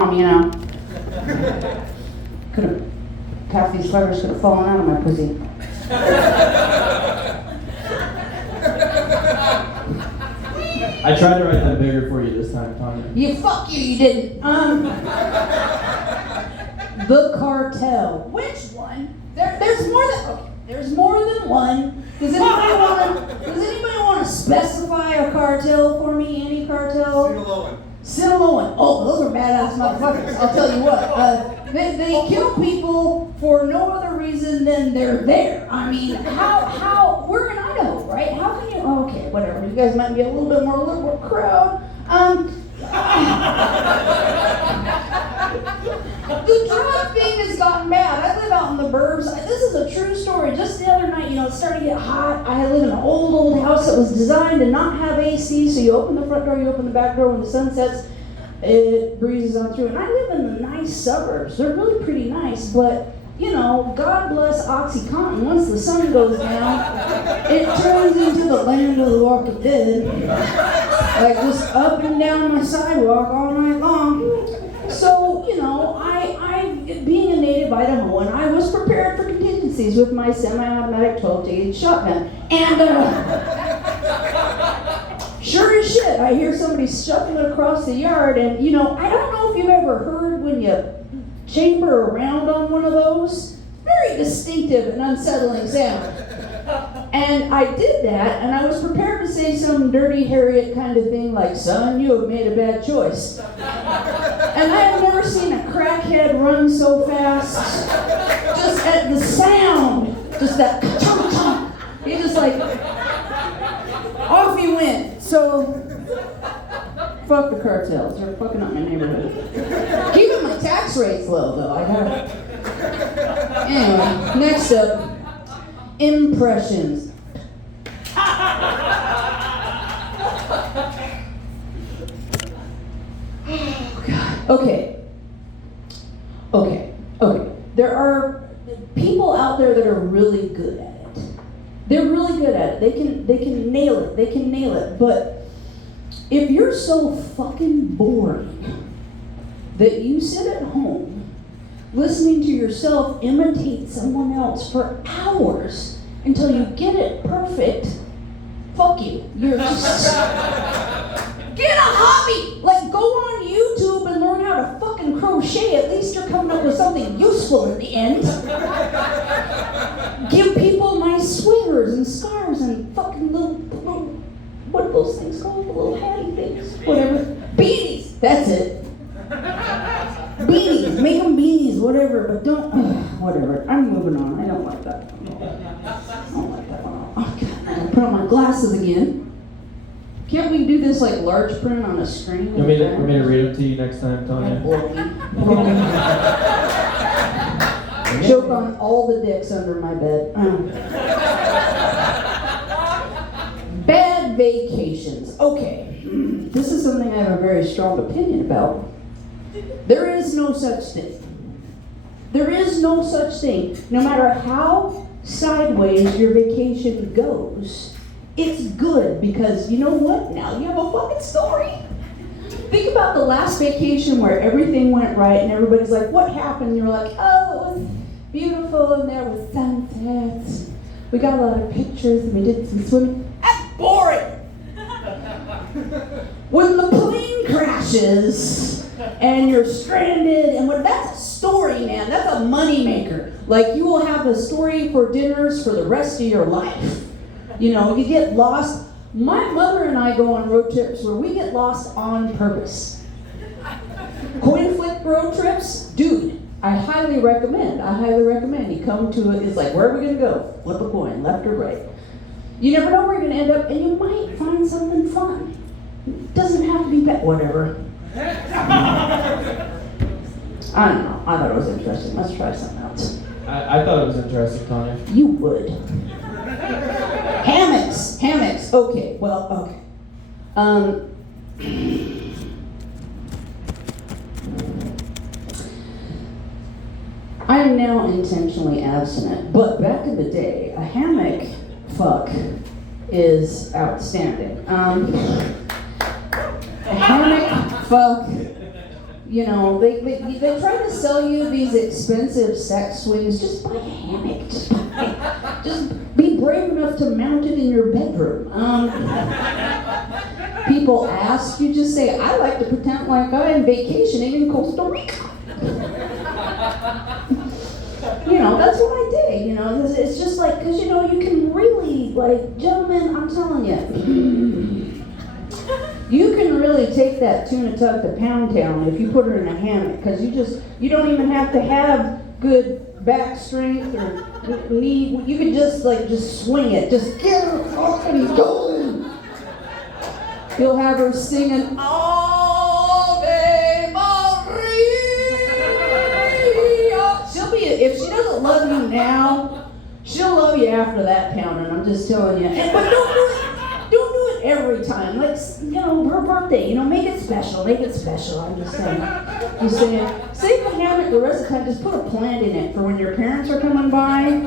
You know. Could have, half these feathers could have fallen out of my pussy. I tried to write that bigger for you this time, Tanya. You didn't. The cartel. Which one? There's more than one. Does anybody want to specify a cartel for me? Any cartel? Sinaloa. Oh, those are badass motherfuckers. I'll tell you what. They kill people for no other reason than they're there. I mean, how? We're in Idaho, right? How can you? Oh, okay, whatever. You guys might be a little bit more liberal crowd. The drug thing has gotten bad. I live out in the burbs. This is a true story. Just the other night, it started to get hot. I live in an old house that was designed to not have AC, so you open the front door, you open the back door. When the sun sets, it breezes on through. And I live in the nice suburbs. They're really pretty nice, but, God bless OxyContin. Once the sun goes down, it turns into the land of the walking dead. Like just up and down my sidewalk all night long. So, being a native Idahoan, I was prepared for contingencies with my semi-automatic 12-gauge shotgun. And sure as shit, I hear somebody shuffling across the yard, and I don't know if you've ever heard when you chamber around on one of those. Very distinctive and unsettling sound. And I did that, and I was prepared to say some dirty Harriet kind of thing like, "Son, you have made a bad choice." And I have never seen a crackhead run so fast. Just at the sound, just that ka-chunk. He just like, off he went. So, fuck the cartels. They're fucking up my neighborhood. Keeping my tax rates low, though. I gotta. Anyway, next up. Impressions. Oh, God. Okay. There are people out there that are really good at it. They're really good at it. They can nail it. But if you're so fucking boring that you sit at home listening to yourself imitate someone else for hours until you get it perfect, fuck you. You're just... Get a hobby! Like, go on YouTube and learn how to fucking crochet. At least you're coming up with something useful in the end. Give people nice sweaters and scarves and fucking little, what are those things called? The little hatty things? Whatever. Beanies! That's it. Beanies, make them beanies, whatever, but don't, whatever. I'm moving on. I don't like that. Oh, God. I put on my glasses again. Can't we do this like large print on a screen? You want me to read them to you next time, Tanya? Choke on all the dicks under my bed. Bad vacations. Okay, this is something I have a very strong opinion about. There is no such thing. There is no such thing. No matter how sideways your vacation goes, it's good because you know what? Now you have a fucking story. Think about the last vacation where everything went right and everybody's like, what happened? You're like, oh, it was beautiful and there was sunsets. We got a lot of pictures and we did some swimming. That's boring. When the plane crashes and you're stranded, and that's a story, man. That's a moneymaker. Like, you will have a story for dinners for the rest of your life. You get lost. My mother and I go on road trips where we get lost on purpose. Coin flip road trips, dude, I highly recommend. You come to it, it's like, where are we going to go? Flip a coin, left or right. You never know where you're going to end up, and you might find something fun. It doesn't have to be bad, whatever. I don't know. I thought it was interesting. Let's try something else. I thought it was interesting, Tanya. You would. Hammocks. Okay, well, okay. I am now intentionally abstinent, but back in the day, a hammock fuck is outstanding. A hammock fuck You know, they try to sell you these expensive sex swings. Just buy a hammock. Just be brave enough to mount it in your bedroom. People ask, you just say, I like to pretend like I'm vacationing in Costa Rica. You know, that's what I did. You know, it's just like, because you know, you can really, like, gentlemen, I'm telling you. You can really take that tuna tuck to Pound Town if you put her in a hammock, because you don't even have to have good back strength or knee. You can just swing it. Just get her fucking going. You'll have her singing Ave Maria. She'll be, if she doesn't love you now, she'll love you after that pounding. I'm just telling you. But don't do it every time. Like, you know, her birthday, you know, make it special. Make it special. I'm just saying. Just saying. Save the hammock the rest of the time. Just put a plant in it for when your parents are coming by.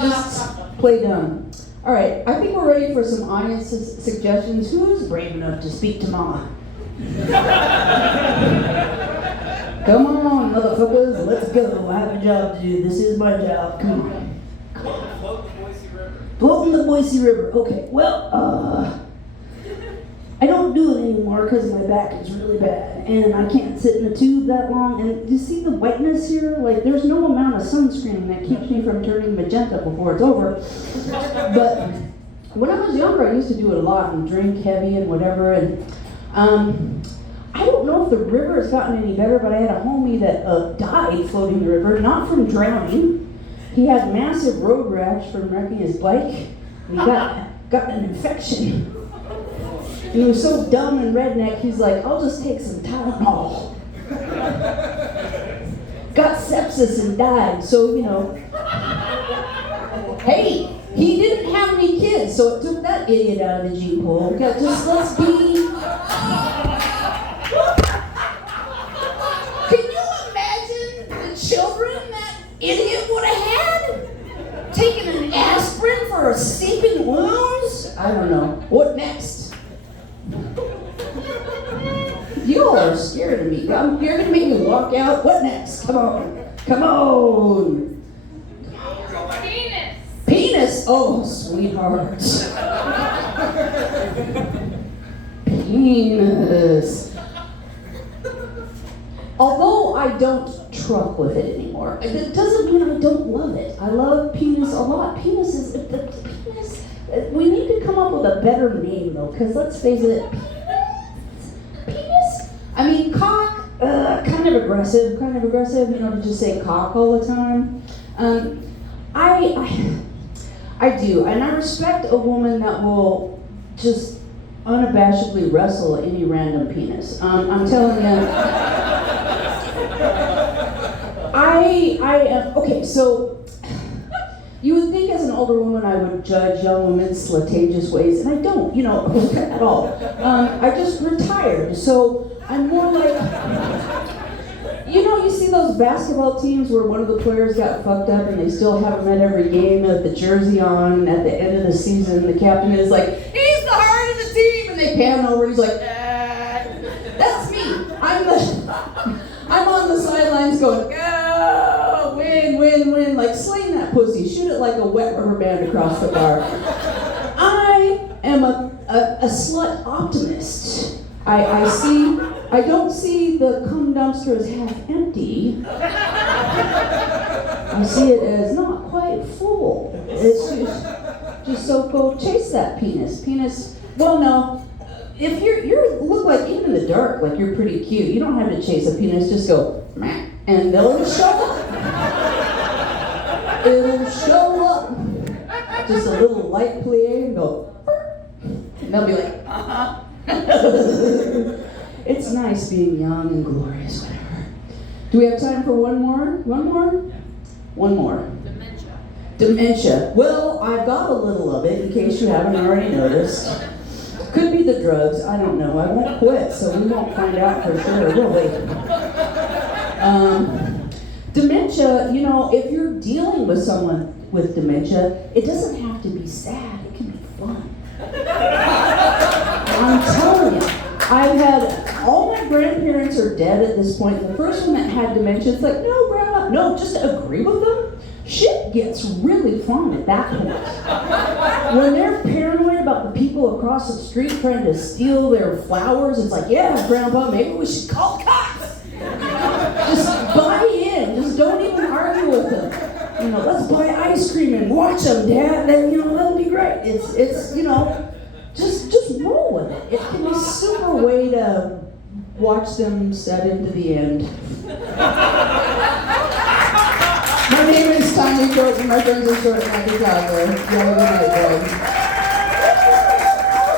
Just play dumb. All right, I think we're ready for some audience suggestions. Who's brave enough to speak to Mama? Come on, motherfuckers, let's go. I have a job to do. This is my job. Come on. Float the Boise River. Floating the Boise River. Okay, well, I don't do it anymore because my back is really bad and I can't sit in a tube that long. And you see the whiteness here? Like, there's no amount of sunscreen that keeps me from turning magenta before it's over. But when I was younger, I used to do it a lot and drink heavy and whatever. And I don't know if the river has gotten any better, but I had a homie that died floating the river, not from drowning. He had massive road rash from wrecking his bike. And he got an infection. And he was so dumb and redneck, he's like, I'll just take some Tylenol. Got sepsis and died, so, you know. Hey, he didn't have any kids, so it took that idiot out of the gene pool. Just let's be... Can you imagine the children that idiot would have had? Taking an aspirin for seeping wounds? I don't know. What next? You all are scared of me. You're gonna make me walk out. What next? Come on. Come on. Penis. Penis. Oh, sweetheart. Penis. Although I don't truck with it anymore, it doesn't mean I don't love it. I love penis a lot. Penis is penis. We need to come up with a better name though, because let's face it. Penis? I mean, cock, kind of aggressive, you know, to just say cock all the time. I do, and I respect a woman that will just unabashedly wrestle any random penis. I'm telling you, I am, okay, so, you would think as an older woman I would judge young women's slatageous ways, and I don't, you know, at all. I just retired, so I'm more like, you know, you see those basketball teams where one of the players got fucked up and they still have him at every game with the jersey on, and at the end of the season the captain is like, he's the heart of the team, and they pan over and he's like, that's me. I'm on the sidelines going, oh, win, like sling that pussy, shoot it like a wet rubber band across the bar. I am a slut optimist. I don't see the cum dumpster as half empty. I see it as not quite full. It's just so go chase that penis. Penis, well no, if you look like, even in the dark, like you're pretty cute. You don't have to chase a penis, just go, meh, and they'll show up. It'll show up. Just a little light plie and go, and they'll be like, uh-huh. It's nice being young and glorious, whatever. Do we have time for one more? One more. Dementia. Well, I've got a little of it, in case you haven't already noticed. Could be the drugs, I don't know. I won't quit, so we won't find out for sure, will we? Dementia, you know, if you're dealing with someone with dementia, it doesn't have to be sad, it can be fun. I'm telling you, I've had, all my grandparents are dead at this point. The first one that had dementia, it's like, no, grandma, no, just agree with them. Shit gets really fun at that point. When they're paranoid about the people across the street trying to steal their flowers, it's like, yeah, grandpa, maybe we should call cops. Just buy in, just don't even argue with them. You know, let's buy ice cream and watch them, Dad. Then, you know, that'll be great. It's you know, just roll with it. It can be a super way to watch them set into the end. My name is Tanya Coates, and my friends are short and happy toddler. You have a good night, boys.